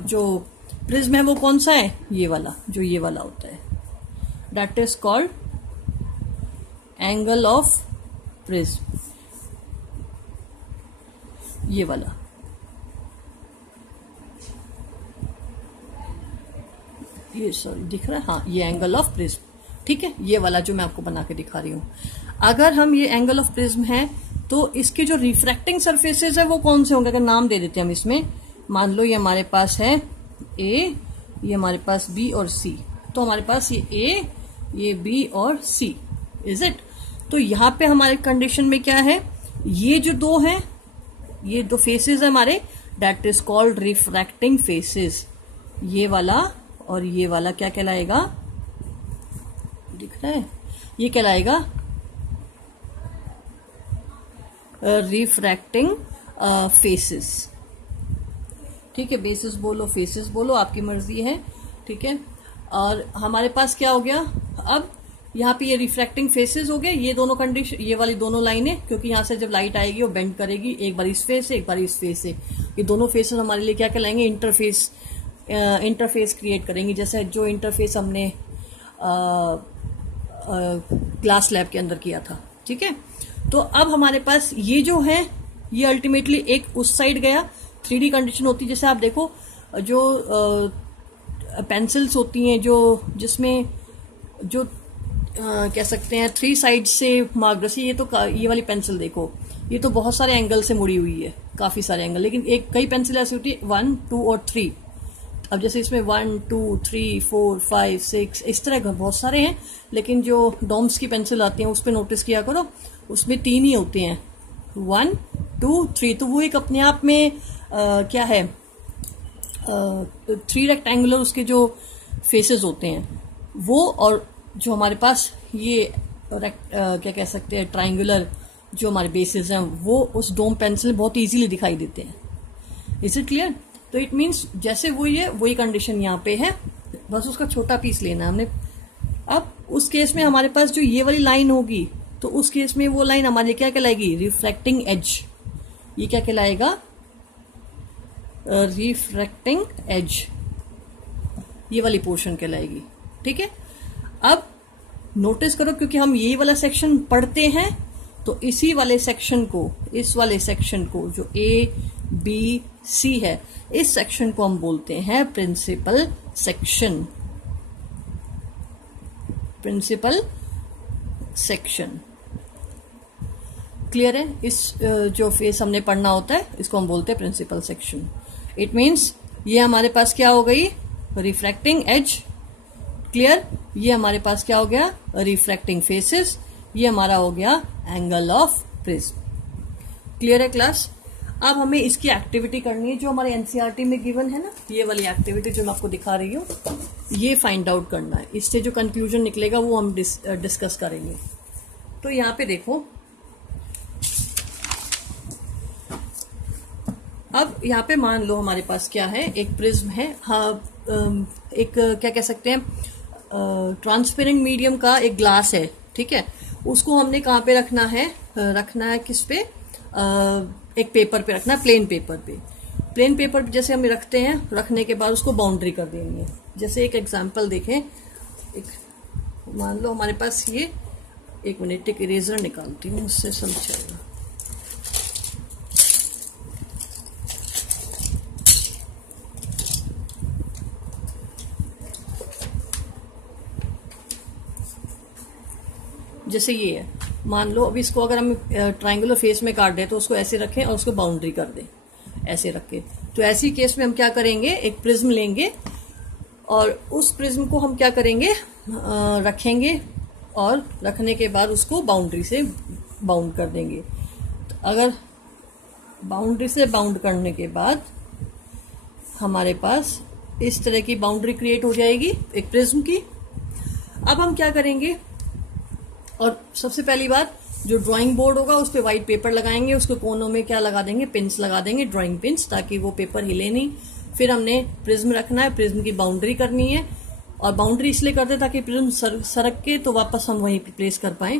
जो प्रिज्म है वो कौन सा है, ये वाला, जो ये वाला होता है, that is called angle of prism. ये वाला, ये सॉरी दिख रहा है, हाँ, ये एंगल ऑफ प्रिज्म। ठीक है, ये वाला जो मैं आपको बना के दिखा रही हूं। अगर हम ये एंगल ऑफ प्रिज्म है तो इसके जो रिफ्रैक्टिंग सरफेसेस है वो कौन से होंगे, अगर नाम दे देते हैं हम इसमें, मान लो ये हमारे पास है A ये हमारे पास बी और सी, तो हमारे पास ये ए, ये बी और सी, इज इट। तो यहाँ पे हमारे कंडीशन में क्या है, ये जो दो हैं, ये दो फेसेस है हमारे, that is called refracting faces. ये वाला और ये वाला क्या कहलाएगा, दिख रहा है, ये कहलाएगा रिफ्रैक्टिंग फेसेस। ठीक है, बेसिस बोलो फेसेस बोलो, आपकी मर्जी है। ठीक है, और हमारे पास क्या हो गया, अब यहाँ पे ये रिफ्रैक्टिंग फेसेस हो गए, ये दोनों कंडीशन, ये वाली दोनों लाइनें, क्योंकि यहाँ से जब लाइट आएगी वो बेंड करेगी, एक बार इस फेस से एक बार इस फेस से, ये दोनों फेसेस हमारे लिए क्या कहलाएंगे, इंटरफेस, इंटरफेस क्रिएट करेंगी, जैसे जो इंटरफेस हमने ग्लास लैब के अंदर किया था। ठीक है, तो अब हमारे पास ये जो है, ये अल्टीमेटली एक उस साइड गया, 3D कंडीशन होती है, जैसे आप देखो जो पेंसिल्स होती हैं, जो जिसमें जो कह सकते हैं 3 साइड से मार्क, जैसे ये तो ये वाली पेंसिल देखो, ये तो बहुत सारे एंगल से मुड़ी हुई है, काफी सारे एंगल, लेकिन एक कई पेंसिल ऐसी होती है 1, 2 और 3। अब जैसे इसमें 1, 2, 3, 4, 5, 6 इस तरह बहुत सारे हैं, लेकिन जो डॉम्स की पेंसिल आती हैं उस पर नोटिस किया करो, उसमें 3 ही होते हैं, 1, 2, 3। तो वो एक अपने आप में क्या है, 3 रेक्टेंगुलर उसके जो फेसेस होते हैं वो, और जो हमारे पास ये क्या कह सकते हैं ट्राइंगुलर जो हमारे बेसिस हैं, वो उस डोम पेंसिल बहुत इजीली दिखाई देते हैं। Is it clear? तो इट मीन्स जैसे वही है वही कंडीशन यहाँ पे है, बस उसका छोटा पीस लेना है हमने। अब उस केस में हमारे पास जो ये वाली लाइन होगी, तो उस केस में वो लाइन हमारे क्या कहलाएगी, रिफ्लेक्टिंग एज। ये क्या कहलाएगा, रिफ्लेक्टिंग एज, ये वाली पोर्शन कहलाएगी। ठीक है, अब नोटिस करो, क्योंकि हम ये वाला सेक्शन पढ़ते हैं, तो इसी वाले सेक्शन को, इस वाले सेक्शन को जो ए बी सी है, इस सेक्शन को हम बोलते हैं principal section. Principal section clear है? इस जो फेस हमने पढ़ना होता है इसको हम बोलते हैं प्रिंसिपल सेक्शन। इट मीन्स ये हमारे पास क्या हो गई, रिफ्रैक्टिंग एज। क्लियर? ये हमारे पास क्या हो गया, रिफ्रैक्टिंग फेसेस। ये हमारा हो गया एंगल ऑफ प्रिज्म। क्लियर है क्लास? अब हमें इसकी एक्टिविटी करनी है जो हमारे एनसीईआरटी में गिवन है ना, ये वाली एक्टिविटी जो मैं आपको दिखा रही हूँ, ये फाइंड आउट करना है। इससे जो कंक्लूजन निकलेगा वो हम डिस्कस करेंगे। तो यहाँ पे देखो, अब यहाँ पे मान लो हमारे पास क्या है, एक प्रिज्म है, हाँ, एक क्या कह सकते हैं ट्रांसपेरेंट मीडियम का एक ग्लास है। ठीक है, उसको हमने कहाँ पे रखना है, किस पे, एक पेपर पे रखना है, प्लेन पेपर पे। प्लेन पेपर पे जैसे हम रखते हैं, रखने के बाद उसको बाउंड्री कर देनी है। जैसे एक एग्जांपल देखें, एक मान लो हमारे पास ये, एक मिनट, एक इरेजर निकालती हूँ, उससे समझाएगा। जैसे ये है, मान लो अब इसको अगर हम ट्रायंगुलर फेस में काट दें तो उसको ऐसे रखें और उसको बाउंड्री कर दें, ऐसे रख के। तो ऐसी केस में हम क्या करेंगे, एक प्रिज्म लेंगे और उस प्रिज्म को हम क्या करेंगे, रखेंगे, और रखने के बाद उसको बाउंड्री से बाउंड कर देंगे। तो अगर बाउंड्री से बाउंड करने के बाद हमारे पास इस तरह की बाउंड्री क्रिएट हो जाएगी एक प्रिज्म की। अब हम क्या करेंगे, और सबसे पहली बात, जो ड्राइंग बोर्ड होगा उस पे व्हाइट पेपर लगाएंगे, उसके कोनों में क्या लगा देंगे, पिंस लगा देंगे, ड्राइंग पिंस, ताकि वो पेपर हिले नहीं। फिर हमने प्रिज्म रखना है, प्रिज्म की बाउंड्री करनी है, और बाउंड्री इसलिए करते ताकि प्रिज्म सरक के तो वापस हम वहीं प्लेस कर पाए।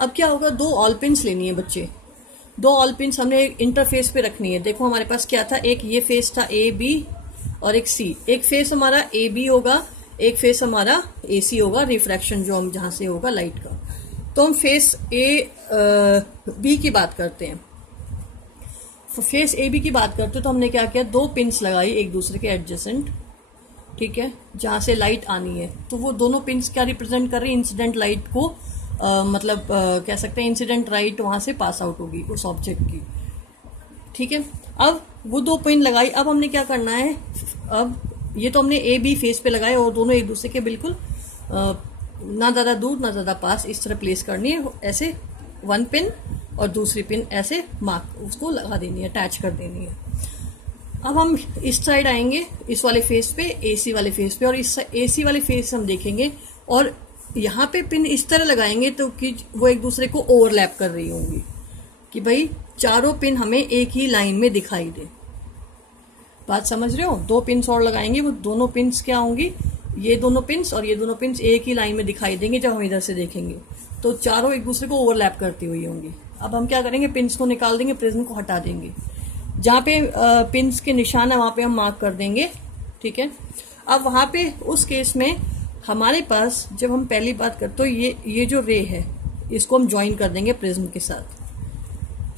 अब क्या होगा, 2 ऑल पिंस लेनी है बच्चे, 2 ऑल पिंस हमने इंटरफेस पे रखनी है। देखो हमारे पास क्या था, एक ये फेस था ए बी और एक सी। एक फेस हमारा ए बी होगा, एक फेस हमारा ए सी होगा, रिफ्रैक्शन जो हम जहां से होगा लाइट का। तो हम फेस ए बी की बात करते हैं। फेस ए बी की बात करते हैं तो हमने क्या किया, 2 पिंस लगाई एक दूसरे के एडजेसेंट, ठीक है, जहां से लाइट आनी है। तो वो दोनों पिंस क्या रिप्रेजेंट कर रही है, इंसिडेंट लाइट को, मतलब कह सकते हैं इंसिडेंट लाइट वहां से पास आउट होगी उस ऑब्जेक्ट की। ठीक है, अब वो 2 पिन लगाई। अब हमने क्या करना है, अब ये तो हमने ए बी फेस पे लगाए और दोनों एक दूसरे के बिल्कुल ना ज़्यादा दूर ना ज़्यादा पास इस तरह प्लेस करनी है। ऐसे वन पिन और दूसरी पिन ऐसे मार्क उसको लगा देनी है, अटैच कर देनी है। अब हम इस साइड आएंगे, इस वाले फेस पे, एसी वाले फेस पे, और इस एसी वाले फेस हम देखेंगे और यहाँ पे पिन इस तरह लगाएंगे तो कि वो एक दूसरे को ओवरलैप कर रही होंगी, कि भाई चारों पिन हमें एक ही लाइन में दिखाई दे। बात समझ रहे हो? दो पिन्स और लगाएंगे, वो दोनों पिन्स क्या होंगी, ये दोनों पिन्स और ये दोनों पिन्स एक ही लाइन में दिखाई देंगे। जब हम इधर से देखेंगे तो चारों एक दूसरे को ओवरलैप करती हुई होंगी। अब हम क्या करेंगे, पिन्स को निकाल देंगे, प्रिज्म को हटा देंगे। जहाँ पे पिन्स के निशान है वहां पे हम मार्क कर देंगे, ठीक है। अब वहां पे उस केस में हमारे पास जब हम पहली बात करते तो ये जो रे है इसको हम ज्वाइन कर देंगे प्रिज्म के साथ,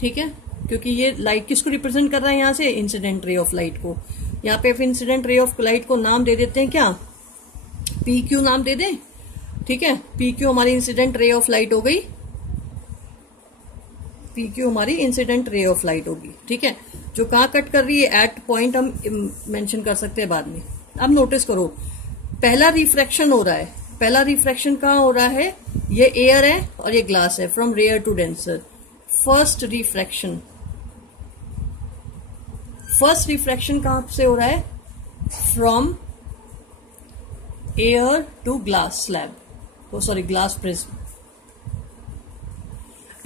ठीक है, क्योंकि ये लाइट किसको रिप्रेजेंट कर रहा है, यहाँ से इंसिडेंट रे ऑफ लाइट को। यहाँ पे इंसिडेंट रे ऑफ लाइट को नाम दे देते हैं, क्या पी क्यू नाम दे दें, ठीक है। पी क्यू हमारी इंसिडेंट रे ऑफ लाइट हो गई, पी क्यू हमारी इंसिडेंट रे ऑफ लाइट होगी, ठीक है। जो कहाँ कट कर रही है एट पॉइंट हम मेंशन कर सकते हैं बाद में। अब नोटिस करो, पहला रिफ्रैक्शन हो रहा है, पहला रिफ्रैक्शन कहाँ हो रहा है, ये एयर है और ये ग्लास है, from rare to denser. First refraction कहां से हो रहा है, from air to glass slab, तो sorry glass prism.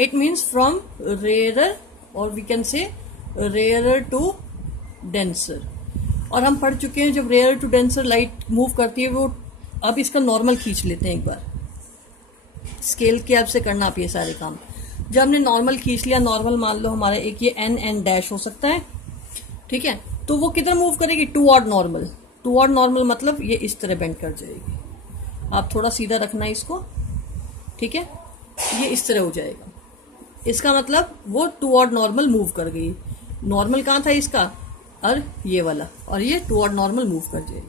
It means from rarer और we can say rarer to denser. और हम पढ़ चुके हैं जब rare to denser light move करती है वो। अब इसका नॉर्मल खींच लेते हैं एक बार, स्केल के हेल्प से करना आप ये सारे काम। जब हमने नॉर्मल खींच लिया, नॉर्मल मान लो हमारा एक ये एन डैश हो सकता है, ठीक है, तो वो किधर मूव करेगी, टूवर्ड नॉर्मल। टूवर्ड नॉर्मल मतलब ये इस तरह बेंड कर जाएगी। आप थोड़ा सीधा रखना इसको, ठीक है, ये इस तरह हो जाएगा। इसका मतलब वो टूवर्ड नॉर्मल मूव कर गई। नॉर्मल कहाँ था इसका, और ये वाला, और ये टूवर्ड नॉर्मल मूव कर जाएगी।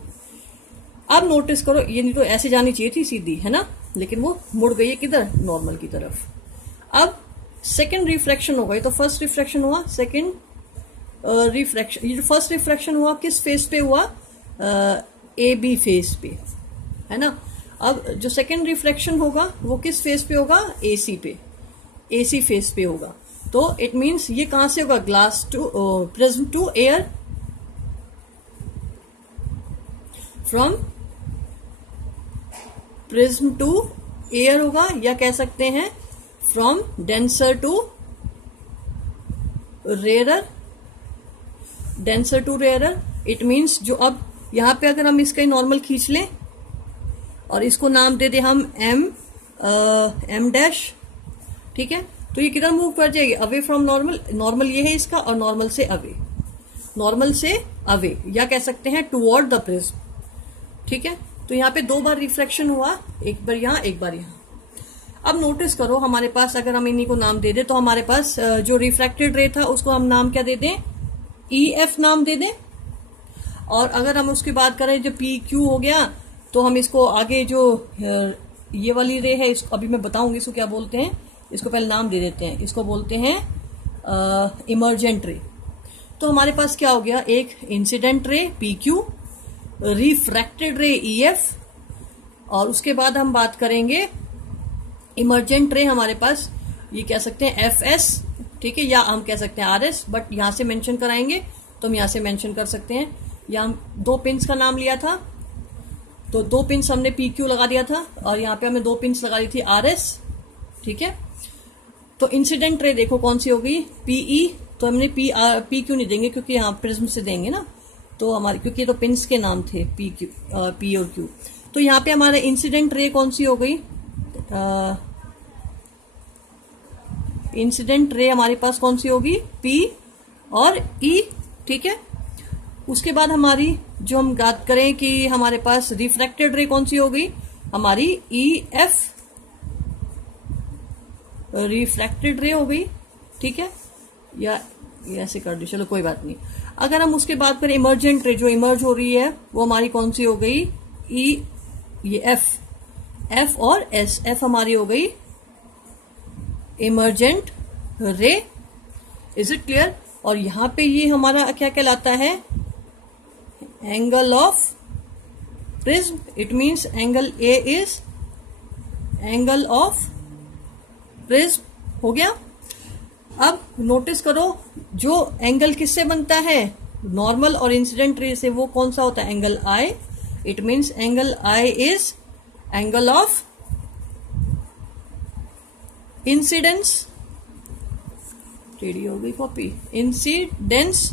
अब नोटिस करो, ये नहीं तो ऐसे जानी चाहिए थी सीधी, है ना, लेकिन वो मुड़ गई है किधर, नॉर्मल की तरफ। अब सेकंड रिफ्रैक्शन होगा, ये तो फर्स्ट रिफ्रैक्शन हुआ, सेकंड रिफ्रैक्शन, ये जो फर्स्ट रिफ्रैक्शन हुआ किस फेस पे हुआ, ए बी फेस पे, है ना। अब जो सेकंड रिफ्रैक्शन होगा वो किस फेस पे होगा, एसी पे, एसी फेस पे होगा। तो इट मीन्स ये कहां से होगा, glass to prism to air, from prism to air होगा, या कह सकते हैं from denser to rarer, denser to rarer. It means जो अब यहां पे अगर हम इसका नॉर्मल खींच लें और इसको नाम दे दे हम एम डैश, ठीक है, तो ये किधर मूव कर जाएगी, अवे फ्रॉम नॉर्मल। नॉर्मल ये है इसका, और नॉर्मल से अवे, नॉर्मल से अवे, या कह सकते हैं टुवर्ड द प्रिज्म, ठीक है। तो यहाँ पे दो बार रिफ्रैक्शन हुआ, एक बार यहां एक बार यहां। अब नोटिस करो हमारे पास अगर हम इन्हीं को नाम दे दें तो हमारे पास जो रिफ्रैक्टेड रे था उसको हम नाम क्या दे दें, EF नाम दे दें। और अगर हम उसकी बात करें जो PQ हो गया तो हम इसको आगे जो ये वाली रे है इसको अभी मैं बताऊंगी इसको क्या बोलते हैं, इसको पहले नाम दे देते हैं, इसको बोलते हैं इमर्जेंट रे। तो हमारे पास क्या हो गया, एक इंसिडेंट रे PQ, रिफ्रैक्टेड रे EF, और उसके बाद हम बात करेंगे इमर्जेंट रे हमारे पास ये कह सकते हैं FS, ठीक है, या हम कह सकते हैं RS, बट यहां से मेंशन कराएंगे तो हम यहां से मेंशन कर सकते हैं। या हम दो पिंस का नाम लिया था तो दो पिंस हमने PQ लगा दिया था, और यहाँ पे हमें दो पिंस लगा दी थी RS, ठीक है। तो इंसिडेंट रे देखो कौन सी होगी, PE, तो हमने PQ नहीं देंगे क्योंकि यहाँ प्रिज्म से देंगे ना, तो हमारे क्योंकि ये तो पिंस के नाम थे P और Q। तो यहाँ पे हमारे इंसिडेंट रे कौन सी हो गई, इंसिडेंट रे हमारे पास कौन सी होगी, P और E, ठीक है। उसके बाद हमारी जो हम बात करें कि हमारे पास रिफ्रैक्टेड रे कौन सी हो गई, हमारी EF, रिफ्रैक्टेड रे हो गई, ठीक है, या ऐसे कर दी, चलो कोई बात नहीं। अगर हम उसके बाद करें इमर्जेंट रे, जो इमर्ज हो रही है वो हमारी कौन सी हो गई, ये F और S, F हमारी हो गई emergent ray. Is it clear. और यहां पे ये हमारा क्या कहलाता है, angle of prism, it means angle A is angle of prism. हो गया. अब नोटिस करो जो एंगल किससे बनता है, नॉर्मल और इंसिडेंट रे से, वो कौन सा होता है, angle I. It means angle I is angle of incidence. टेढ़ी हो गई कॉपी. इंसिडेंस.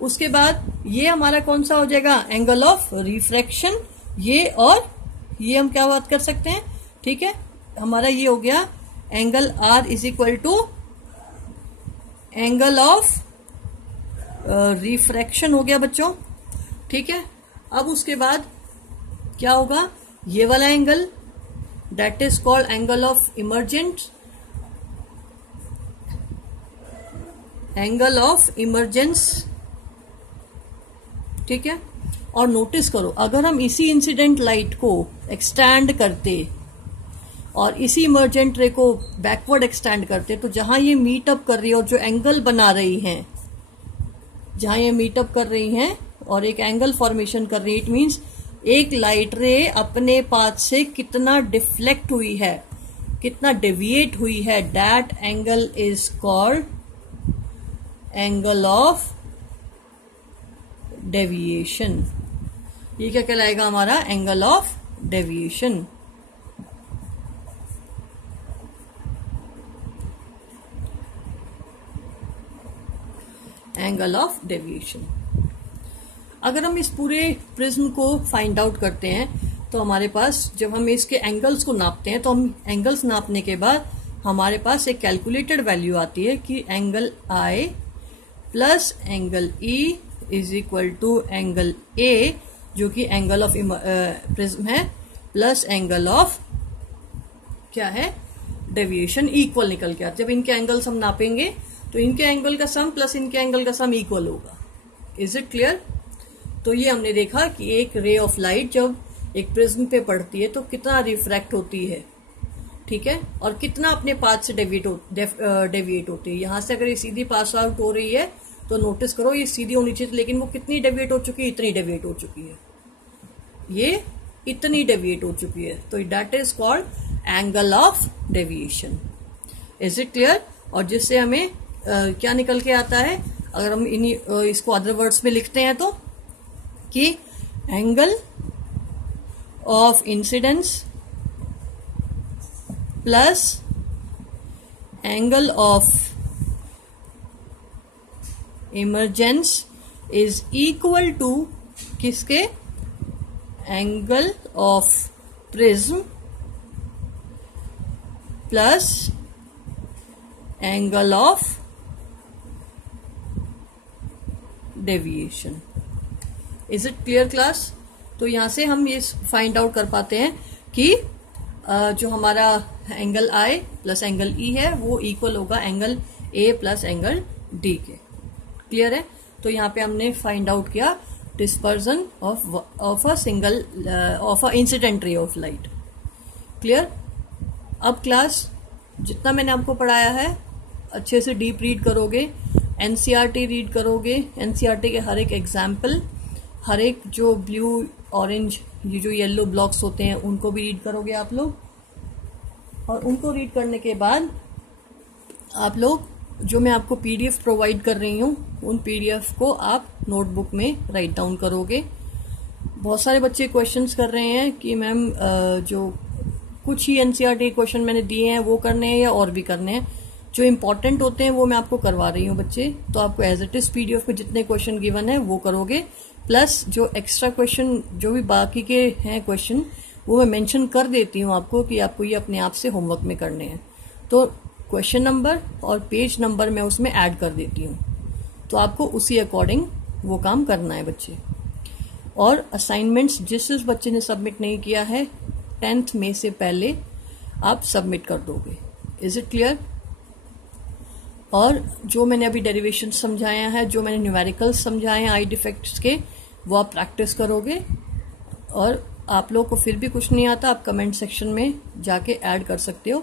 उसके बाद ये हमारा कौन सा हो जाएगा, एंगल ऑफ रिफ्रैक्शन. ये और ये हम क्या बात कर सकते हैं, ठीक है. हमारा ये हो गया angle R is equal to angle of refraction हो गया बच्चों, ठीक है. अब उसके बाद क्या होगा, ये वाला angle that is called angle of emergent, angle of emergence, ठीक है. और नोटिस करो अगर हम इसी इंसिडेंट लाइट को एक्सटेंड करते और इसी इमर्जेंट रे को बैकवर्ड एक्सटेंड करते, तो जहां ये मीटअप कर रही है और जो एंगल बना रही हैं, जहां ये मीटअप कर रही हैं और एक एंगल फॉर्मेशन कर रही है, इट मीन्स एक लाइट रे अपने पाथ से कितना डिफ्लेक्ट हुई है, कितना डेविएट हुई है, that angle is called angle of deviation. ये क्या कहलाएगा हमारा, angle of deviation. Angle of deviation. अगर हम इस पूरे प्रिज्म को फाइंड आउट करते हैं तो हमारे पास, जब हम इसके एंगल्स को नापते हैं, तो हम एंगल्स नापने के बाद हमारे पास एक कैलकुलेटेड वैल्यू आती है कि angle I plus angle E is equal to angle A, जो कि एंगल ऑफ प्रिज्म है, प्लस एंगल ऑफ क्या है, डेविएशन, इक्वल निकल के आता. जब इनके एंगल्स हम नापेंगे तो इनके एंगल का सम प्लस इनके एंगल का सम इक्वल होगा. Is it clear. तो ये हमने देखा कि एक रे ऑफ लाइट जब एक प्रिज्म पे पड़ती है तो कितना रिफ्रैक्ट होती है, ठीक है, और कितना अपने पाथ से डेविएट होती है. यहां से अगर ये सीधी पास आउट हो रही है तो नोटिस करो ये सीधी होनी चाहिए, लेकिन वो कितनी डेविएट हो चुकी है, इतनी डेविएट हो चुकी है, ये इतनी डेविएट हो चुकी है. तो that is called angle of deviation. Is it clear. और जिससे हमें क्या निकल के आता है, अगर हम इसको अदर वर्ड्स में लिखते हैं तो, कि angle of incidence plus angle of emergence is equal to किसके, angle of prism plus angle of deviation. Is it clear class. तो यहां से हम ये फाइंड आउट कर पाते हैं कि जो हमारा angle I plus angle E है वो इक्वल होगा angle A plus angle D के. क्लियर है. तो यहाँ पे हमने फाइंड आउट किया dispersion of a single of a incident ray of light. Clear. अब क्लास जितना मैंने आपको पढ़ाया है अच्छे से डीप रीड करोगे, एनसीईआरटी रीड करोगे, एनसीईआरटी के हर एक एग्जाम्पल, हर एक जो ब्लू ऑरेंज ये जो येलो ब्लॉक्स होते हैं उनको भी रीड करोगे आप लोग. और उनको रीड करने के बाद आप लोग जो मैं आपको पीडीएफ प्रोवाइड कर रही हूँ उन पीडीएफ को आप नोटबुक में राइट डाउन करोगे. बहुत सारे बच्चे क्वेश्चंस कर रहे हैं कि मैम जो कुछ ही एनसीईआरटी क्वेश्चन मैंने दिए हैं वो करने हैं या और भी करने हैं. जो इम्पोर्टेंट होते हैं वो मैं आपको करवा रही हूँ बच्चे. तो आपको एज इट इज पीडीएफ में जितने क्वेश्चन गिवन है वो करोगे, प्लस जो एक्स्ट्रा क्वेश्चन जो भी बाकी के हैं क्वेश्चन वो मैं मेंशन कर देती हूँ आपको कि आपको ये अपने आप से होमवर्क में करने हैं. तो क्वेश्चन नंबर और पेज नंबर मैं उसमें ऐड कर देती हूँ, तो आपको उसी अकॉर्डिंग वो काम करना है बच्चे. और असाइनमेंट्स जिस बच्चे ने सबमिट नहीं किया है 10th मई से पहले आप सबमिट कर दोगे. Is it clear. और जो मैंने अभी डेरिवेशन समझाया है, जो मैंने न्यूमेरिकल्स समझाए हैं आई डिफेक्ट्स के, वो आप प्रैक्टिस करोगे. और आप लोग को फिर भी कुछ नहीं आता आप कमेंट सेक्शन में जाके ऐड कर सकते हो.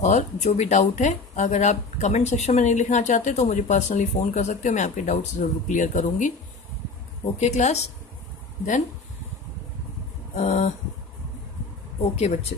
और जो भी डाउट है अगर आप कमेंट सेक्शन में नहीं लिखना चाहते तो मुझे पर्सनली फ़ोन कर सकते हो, मैं आपके डाउट्स ज़रूर क्लियर करूंगी. Okay class. देन ओके बच्चे।